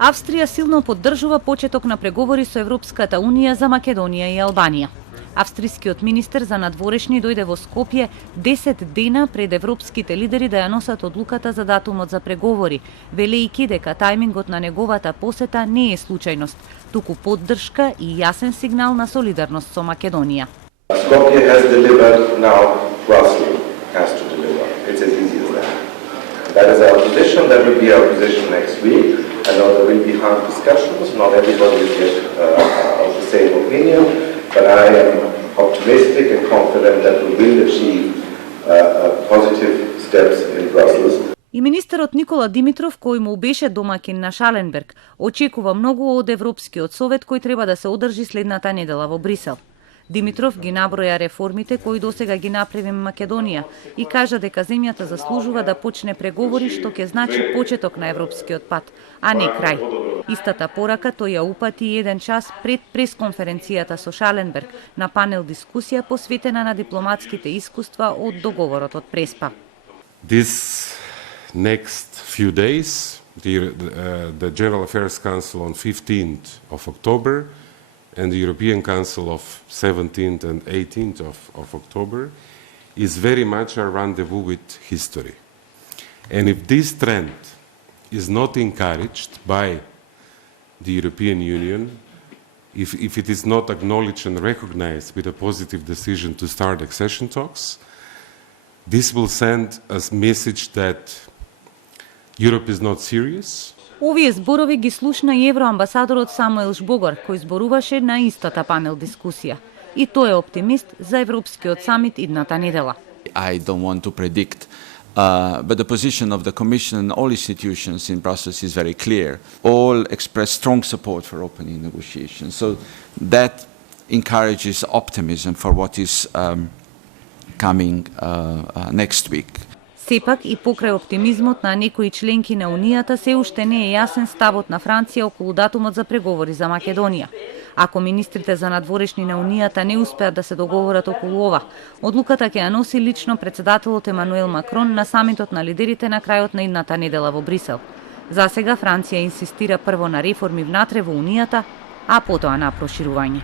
Австрија силно поддржува почеток на преговори со Европската Унија за Македонија и Албанија. Австрискиот министер за надворешни дојде во Скопје 10 дена пред европските лидери да ја носат одлуката за датумот за преговори, велејќи дека тајмингот на неговата посета не е случајност, туку поддршка и јасен сигнал на солидарност со Македонија. Skopje has delivered, now Brussels has to deliver. It's as easy as that. That is our position, that will be our position next week. I know there will be hard discussions, not everybody is yet of the same opinion, but I am optimistic and confident that we will achieve positive steps in Brussels. И министерот Никола Димитров, кој му беше домакин на Шаленберг, очекува многу од Европскиот совет кој треба да се одржи следната недела во Брисел. Димитров ги наброја реформите кои досега ги направи Македонија и кажа дека земјата заслужува да почне преговори што ќе значи почеток на европскиот пат, а не крај. Истата порака тој ја упати еден час пред пресконференцијата со Шаленберг на панел дискусија посветена на дипломатските искуства од договорот од Преспа. This next few days, the General Affairs Council on 15th of October and the European Council of 17th and 18th of October is very much a rendezvous with history. And if this trend is not encouraged by the European Union, if it is not acknowledged and recognized with a positive decision to start accession talks, this will send a message that Europe is not serious. Овие зборови ги слушна и евроамбасадорот Самуел Жбогар, кој зборуваше на истата панел дискусија. И тој е оптимист за Европскиот самит идната недела. I don't want to predict, but the position of the Commission and all institutions in Brussels is very clear. All express strong support for opening negotiations. So that encourages optimism for what is coming next week. Сепак и покрај оптимизмот на некои членки на Унијата се уште не е јасен ставот на Франција околу датумот за преговори за Македонија. Ако министрите за надворешни на Унијата не успеат да се договорат околу ова, одлуката ќе ја носи лично председателот Емануел Макрон на самитот на лидерите на крајот на идната недела во Брисел. Засега Франција инсистира прво на реформи внатре во Унијата, а потоа на проширување.